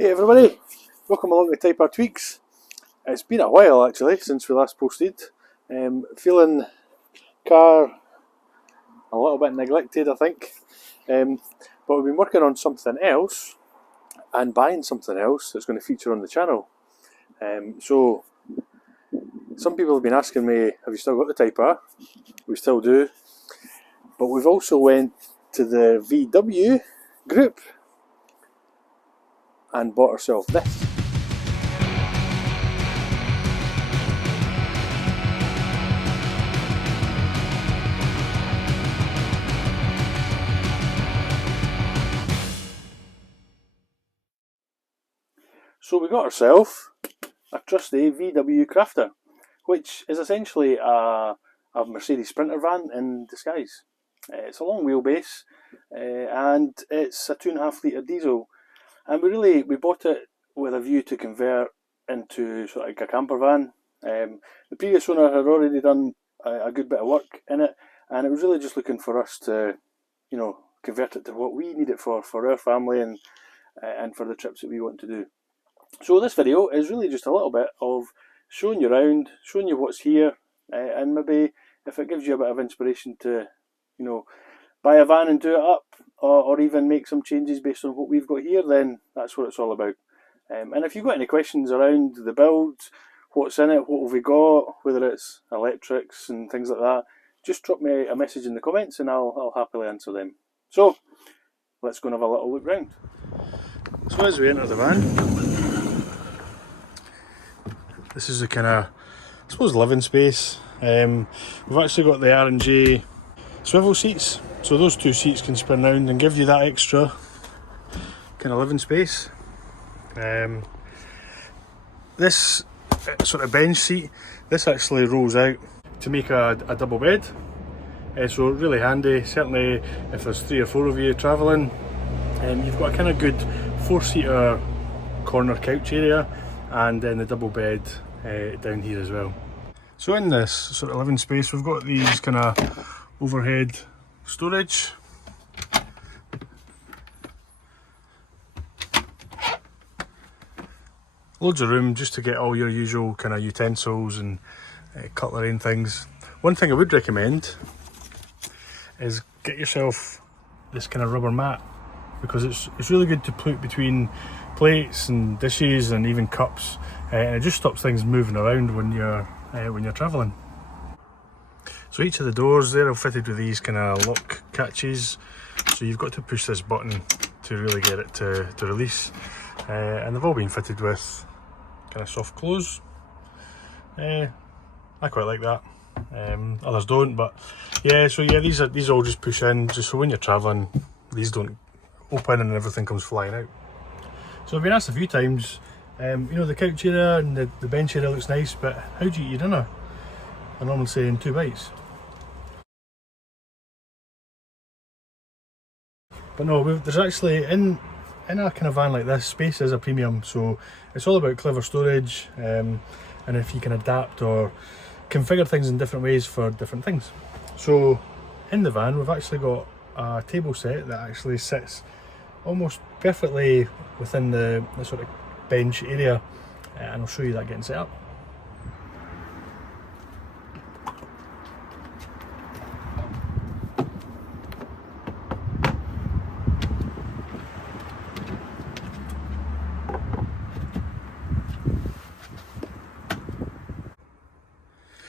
Hey everybody, welcome along to Type R Tweaks. It's been a while actually since we last posted. Feeling car a little bit neglected, I think. But we've been working on something else and buying something else that's going to feature on the channel. So some people have been asking me, have you still got the Type R? We still do. But we've also went to the VW group and bought ourselves this. So we got ourselves a trusty VW Crafter, which is essentially a Mercedes Sprinter van in disguise. It's a long wheelbase and it's a 2.5 litre diesel. And we bought it with a view to convert into sort of like a camper van. The previous owner had already done a good bit of work in it, and it was really just looking for us to, convert it to what we need it for our family and for the trips that we want to do. So this video is really just a little bit of showing you around, showing you what's here, and maybe if it gives you a bit of inspiration to, buy a van and do it up, or even make some changes based on what we've got here, then that's what it's all about. And if you've got any questions around the build, what's in it, what have we got, whether it's electrics and things like that, just drop me a message in the comments and I'll happily answer them. So let's go and have a little look round. So as we enter the van, this is the kind of, I suppose, living space. We've actually got the R&J swivel seats, so those two seats can spin round and give you that extra kind of living space. This sort of bench seat, this actually rolls out to make a double bed, so really handy, certainly if there's 3 or 4 of you travelling. You've got a kind of good 4-seater corner couch area, and then the double bed down here as well. So in this sort of living space, we've got these kind of overhead storage. Loads of room just to get all your usual kind of utensils and cutlery and things. One thing I would recommend is get yourself this kind of rubber mat, because it's really good to put between plates and dishes and even cups, and it just stops things moving around when you're travelling. So each of the doors, they're all fitted with these kind of lock catches, so you've got to push this button to really get it to release, and they've all been fitted with kind of soft close. I quite like that, others don't, but yeah, so yeah, these all just push in, just so when you're travelling these don't open and everything comes flying out. So I've been asked a few times, the couch area and the bench area looks nice, but how do you eat your dinner? I normally say in 2 bites. But no, there's actually, in a kind of van like this, space is a premium, so it's all about clever storage, and if you can adapt or configure things in different ways for different things. So in the van we've actually got a table set that actually sits almost perfectly within the sort of bench area, and I'll show you that getting set up.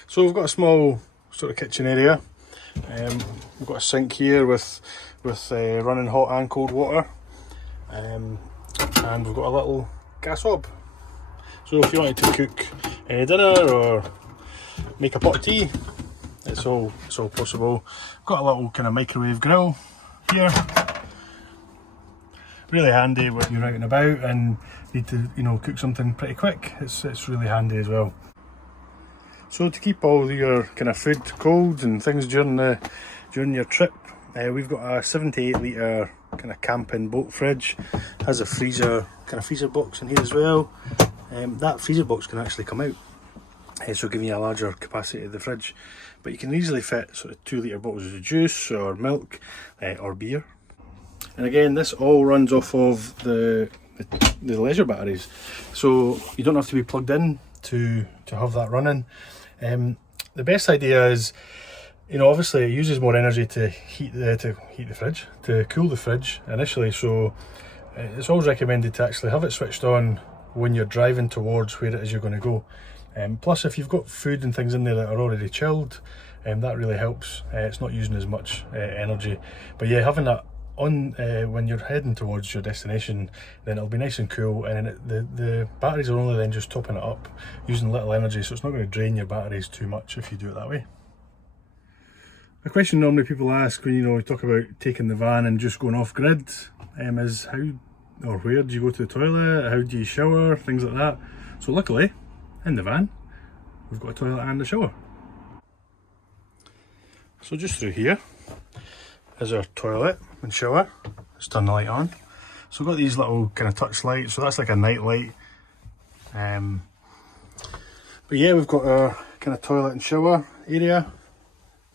So we've got a small sort of kitchen area. We've got a sink here with running hot and cold water, and we've got a little gas hob. So if you wanted to cook dinner or make a pot of tea, it's all possible. Got a little kind of microwave grill here. Really handy when you're out and about and need to cook something pretty quick. It's really handy as well. So to keep all your kind of food cold and things during your trip, we've got a 7 to 8 litre kind of camping boat fridge. Has a freezer box in here as well. That freezer box can actually come out, so giving you a larger capacity of the fridge. But you can easily fit sort of 2 litre bottles of juice or milk or beer. And again, this all runs off of the the leisure batteries, so you don't have to be plugged in to have that running. The best idea is, you know, obviously it uses more energy to heat the fridge, to cool the fridge initially, so it's always recommended to actually have it switched on when you're driving towards where it is you're going to go. Plus, if you've got food and things in there that are already chilled, that really helps. It's not using as much energy. But yeah, having that on when you're heading towards your destination, then it'll be nice and cool, and then the batteries are only then just topping it up using little energy, so it's not going to drain your batteries too much if you do it that way. A question normally people ask when, you know, we talk about taking the van and just going off grid is how or where do you go to the toilet, how do you shower, things like that. So luckily in the van we've got a toilet and a shower. So just through here is our toilet and shower. Let's turn the light on. So we've got these little kind of touch lights, so that's like a night light. But yeah, we've got our kind of toilet and shower area.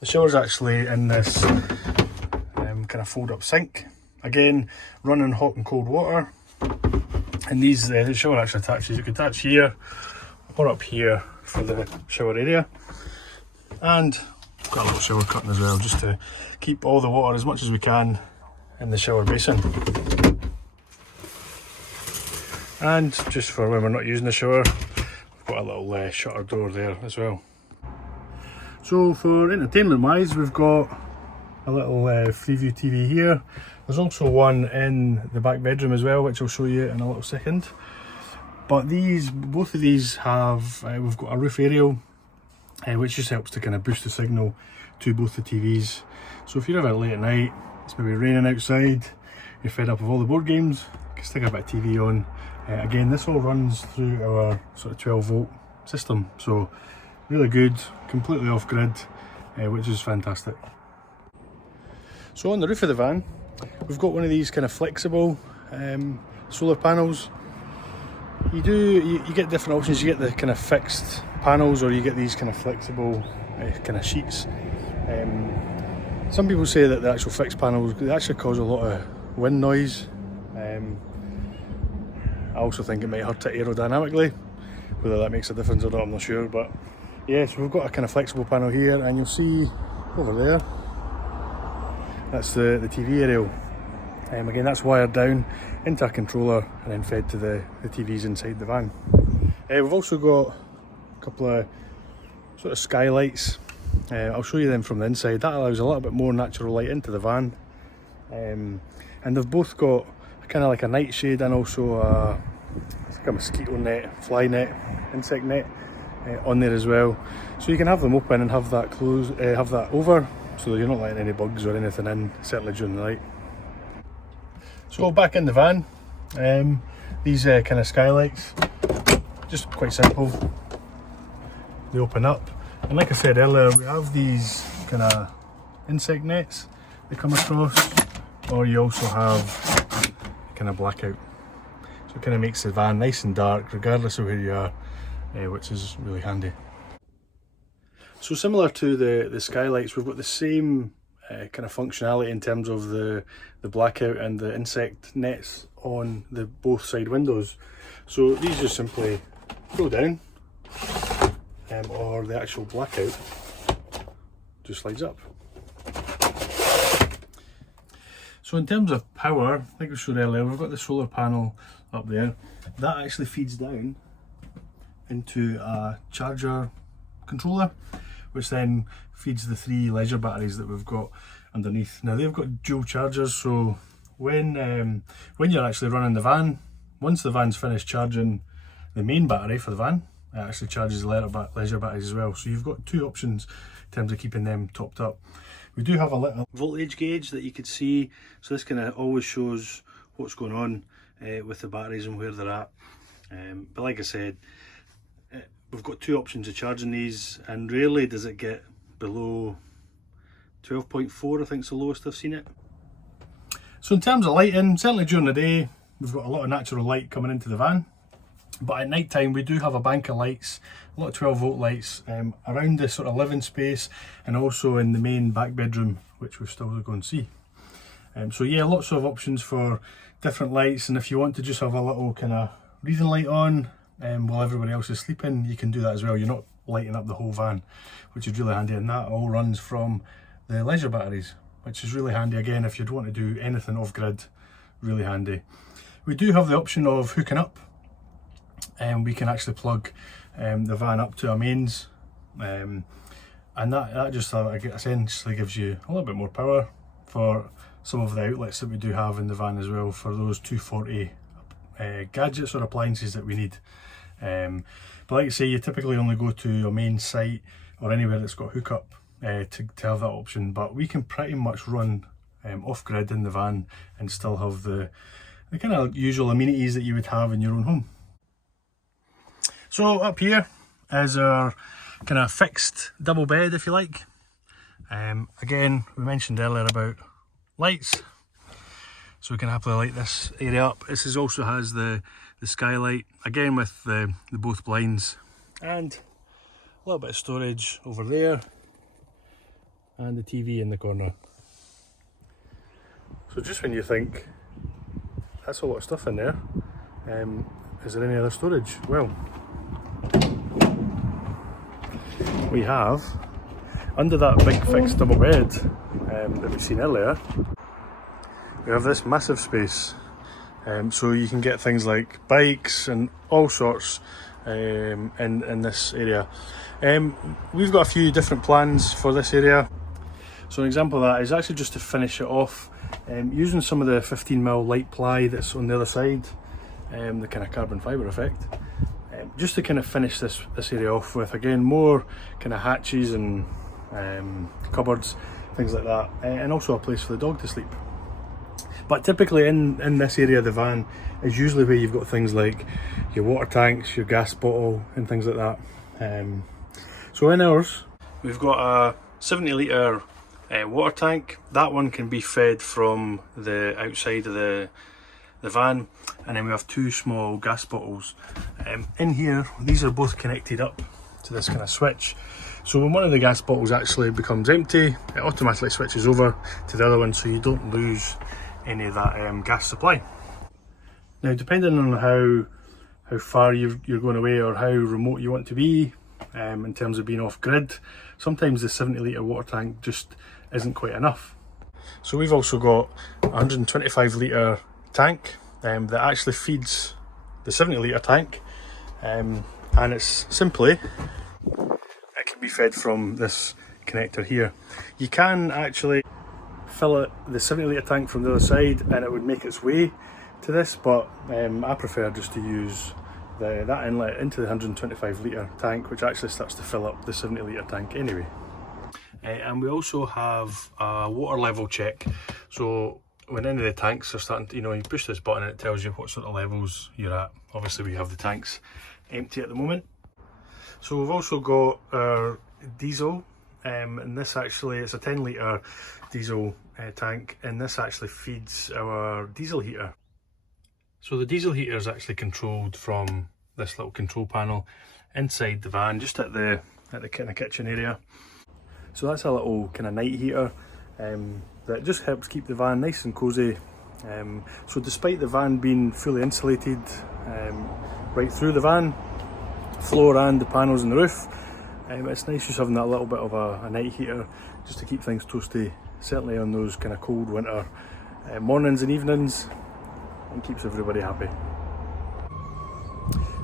The shower's actually in this kind of fold up sink. Again, running hot and cold water. And these, the shower actually attaches, you can attach here or up here for the shower area. And got a little shower curtain as well, just to keep all the water as much as we can in the shower basin. And just for when we're not using the shower, we've got a little shutter door there as well. So for entertainment wise, we've got a little Freeview TV here. There's also one in the back bedroom as well, which I'll show you in a little second. But both of these have, we've got a roof aerial, which just helps to kind of boost the signal to both the TVs. So if you're ever late at night, it's maybe raining outside, you're fed up with all the board games, you can stick a bit of TV on. Again, this all runs through our sort of 12 volt system, so really good, completely off grid, which is fantastic. So on the roof of the van, we've got one of these kind of flexible solar panels. You get different options. You get the kind of fixed panels, or you get these kind of flexible kind of sheets. Some people say that the actual fixed panels, they actually cause a lot of wind noise. I also think it might hurt it aerodynamically. Whether that makes a difference or not, I'm not sure. But yeah, so we've got a kind of flexible panel here, and you'll see over there, that's the TV aerial. Again, that's wired down into a controller and then fed to the TVs inside the van. We've also got a couple of sort of skylights. I'll show you them from the inside. That allows a little bit more natural light into the van. And they've both got kind of like a nightshade and also it's like a mosquito net, fly net, insect net on there as well. So you can have them open and have that closed, have that over, so that you're not letting any bugs or anything in, certainly during the night. So back in the van, these kind of skylights, just quite simple. They open up, and like I said earlier, we have these kind of insect nets that come across, or you also have kind of blackout. So it kind of makes the van nice and dark regardless of where you are, which is really handy. So similar to the skylights, we've got the same kind of functionality in terms of the blackout and the insect nets on the both side windows. So these just simply go down, or the actual blackout just slides up. So in terms of power, like we showed earlier, we've got the solar panel up there. That actually feeds down into a charger controller, which then feeds the 3 leisure batteries that we've got underneath. Now they've got dual chargers, so when you're actually running the van, once the van's finished charging the main battery for the van, it actually charges the leisure batteries as well. So you've got 2 options in terms of keeping them topped up. We do have a little voltage gauge that you could see, so this kind of always shows what's going on with the batteries and where they're at. But like I said, we've got 2 options of charging these, and rarely does it get below 12.4, I think is the lowest I've seen it. So in terms of lighting, certainly during the day, we've got a lot of natural light coming into the van. But at night time, we do have a bank of lights, a lot of 12 volt lights around the sort of living space, and also in the main back bedroom, which we're still going to see. So yeah, lots of options for different lights, and if you want to just have a little kind of reading light on while everybody else is sleeping, you can do that as well. You're not lighting up the whole van, which is really handy, and that all runs from the leisure batteries, which is really handy again if you don't want to do anything off grid. Really handy. We do have the option of hooking up, and we can actually plug the van up to our mains, and that just essentially gives you a little bit more power for some of the outlets that we do have in the van as well, for those 240 gadgets or appliances that we need. But like I say, you typically only go to a main site or anywhere that's got hookup to have that option, but we can pretty much run off grid in the van and still have the kind of usual amenities that you would have in your own home. So up here is our kind of fixed double bed, if you like. Again, we mentioned earlier about lights, so we can happily light this area up. This also has the skylight, again with the both blinds, and a little bit of storage over there, and the TV in the corner. So just when you think that's a lot of stuff in there, is there any other storage? Well, we have, under that big fixed double bed that we've seen earlier, we have this massive space. So you can get things like bikes and all sorts in this area. We've got a few different plans for this area. So an example of that is actually just to finish it off, using some of the 15mm light ply that's on the other side, the kind of carbon fibre effect, just to kind of finish this area off with, again, more kind of hatches and cupboards, things like that, and also a place for the dog to sleep. But typically in this area of the van is usually where you've got things like your water tanks, your gas bottle and things like that. So in ours, we've got a 70 litre water tank. That one can be fed from the outside of the van, and then we have two small gas bottles. In here, these are both connected up to this kind of switch. So when one of the gas bottles actually becomes empty, it automatically switches over to the other one, so you don't lose any of that gas supply. Now, depending on how far you're going away or how remote you want to be in terms of being off grid, sometimes the 70 litre water tank just isn't quite enough. So we've also got a 125 litre tank that actually feeds the 70 litre tank, and it's simply, it can be fed from this connector here. You can actually fill the 70 litre tank from the other side and it would make its way to this, but I prefer just to use that inlet into the 125 litre tank, which actually starts to fill up the 70 litre tank anyway. And we also have a water level check. So when any of the tanks are starting to, you push this button and it tells you what sort of levels you're at. Obviously we have the tanks empty at the moment. So we've also got our diesel, and this actually, it's a 10 litre diesel tank, and this actually feeds our diesel heater. So the diesel heater is actually controlled from this little control panel inside the van, just at the kind of kitchen area. So that's a little kind of night heater that just helps keep the van nice and cosy. So despite the van being fully insulated right through the van, floor and the panels and the roof, it's nice just having that little bit of a night heater just to keep things toasty, certainly on those kind of cold winter mornings and evenings, and keeps everybody happy.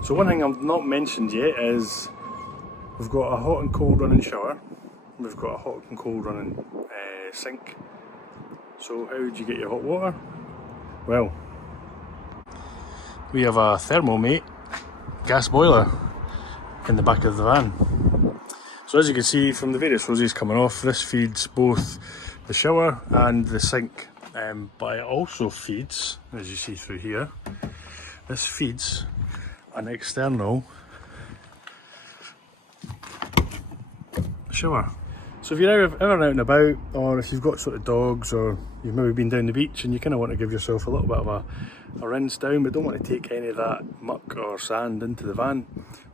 So one thing I've not mentioned yet is we've got a hot and cold running shower, we've got a hot and cold running sink. So how do you get your hot water? Well, we have a Thermomate gas boiler in the back of the van. So as you can see from the various hoses coming off, this feeds both the shower and the sink, but it also feeds, as you see through here, this feeds an external shower. So if you're ever out and about, or if you've got sort of dogs, or you've maybe been down the beach and you kind of want to give yourself a little bit of a rinse down but don't want to take any of that muck or sand into the van,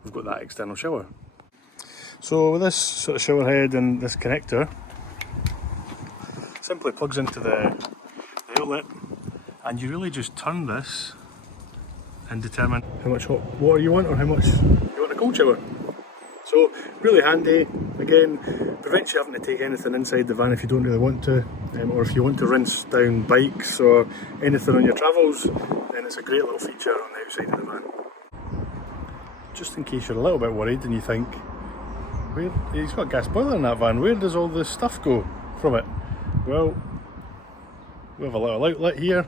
we've got that external shower. So with this sort of shower head and this connector, simply plugs into the outlet, and you really just turn this and determine how much hot water you want or how much you want a cold shower. So really handy. Again, prevents you having to take anything inside the van if you don't really want to, or if you want to rinse down bikes or anything on your travels, then it's a great little feature on the outside of the van. Just in case you're a little bit worried and you think, where, he's got a gas boiler in that van, where does all this stuff go from it? Well, we have a little outlet here,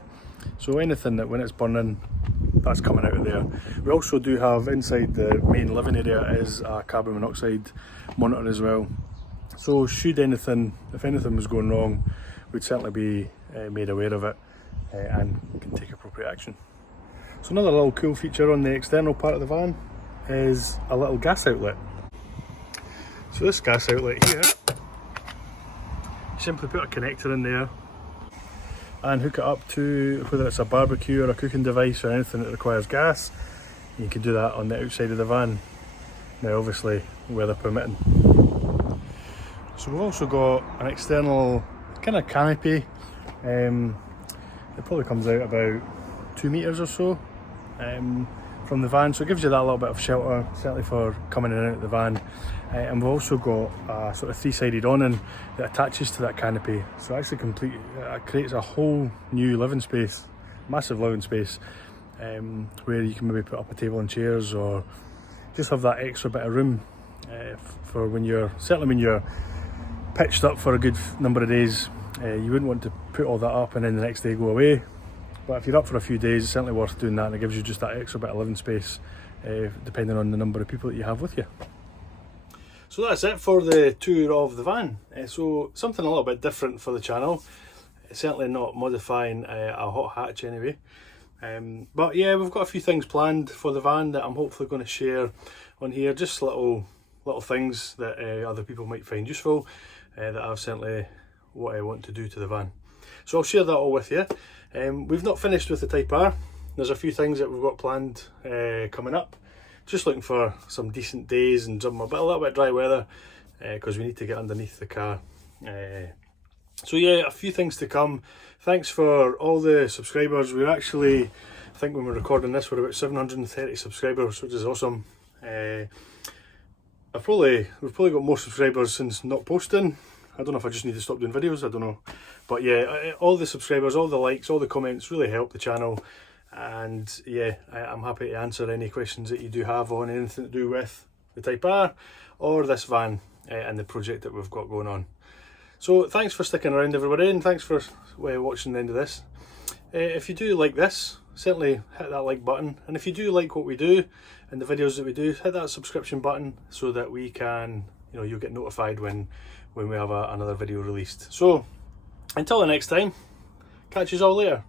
so anything that when it's burning, that's coming out of there. We also do have inside the main living area is a carbon monoxide monitor as well. So should anything, if anything was going wrong, we'd certainly be made aware of it and can take appropriate action. So another little cool feature on the external part of the van is a little gas outlet. So this gas outlet here, you simply put a connector in there and hook it up to whether it's a barbecue or a cooking device or anything that requires gas. You can do that on the outside of the van. Now obviously weather permitting. So we've also got an external kind of canopy. It probably comes out about 2 metres or so from the van, so it gives you that little bit of shelter, certainly for coming in and out of the van. And we've also got a sort of 3-sided awning that attaches to that canopy, so it actually creates a whole new living space, massive living space, where you can maybe put up a table and chairs or just have that extra bit of room for when you're, certainly when you're pitched up for a good number of days. You wouldn't want to put all that up and then the next day go away. But if you're up for a few days, it's certainly worth doing that, and it gives you just that extra bit of living space, depending on the number of people that you have with you. So that's it for the tour of the van. So something a little bit different for the channel. Certainly not modifying a hot hatch anyway. But yeah, we've got a few things planned for the van that I'm hopefully going to share on here. Just little things that other people might find useful, that I've certainly what I want to do to the van. So I'll share that all with you. We've not finished with the Type R. There's a few things that we've got planned coming up. Just looking for some decent days and a little bit of dry weather, because we need to get underneath the car. So yeah, a few things to come. Thanks for all the subscribers. We're actually, I think when we're recording this, we're about 730 subscribers, which is awesome. We've probably got more subscribers since not posting. I don't know if I just need to stop doing videos, I don't know. But yeah, all the subscribers, all the likes, all the comments really help the channel. And yeah, I'm happy to answer any questions that you do have on anything to do with the Type R or this van and the project that we've got going on. So thanks for sticking around, everybody, and thanks for watching the end of this. If you do like this, certainly hit that like button, and if you do like what we do and the videos that we do, hit that subscription button so that we can, you'll get notified when we have another video released. So until the next time, catch you all later.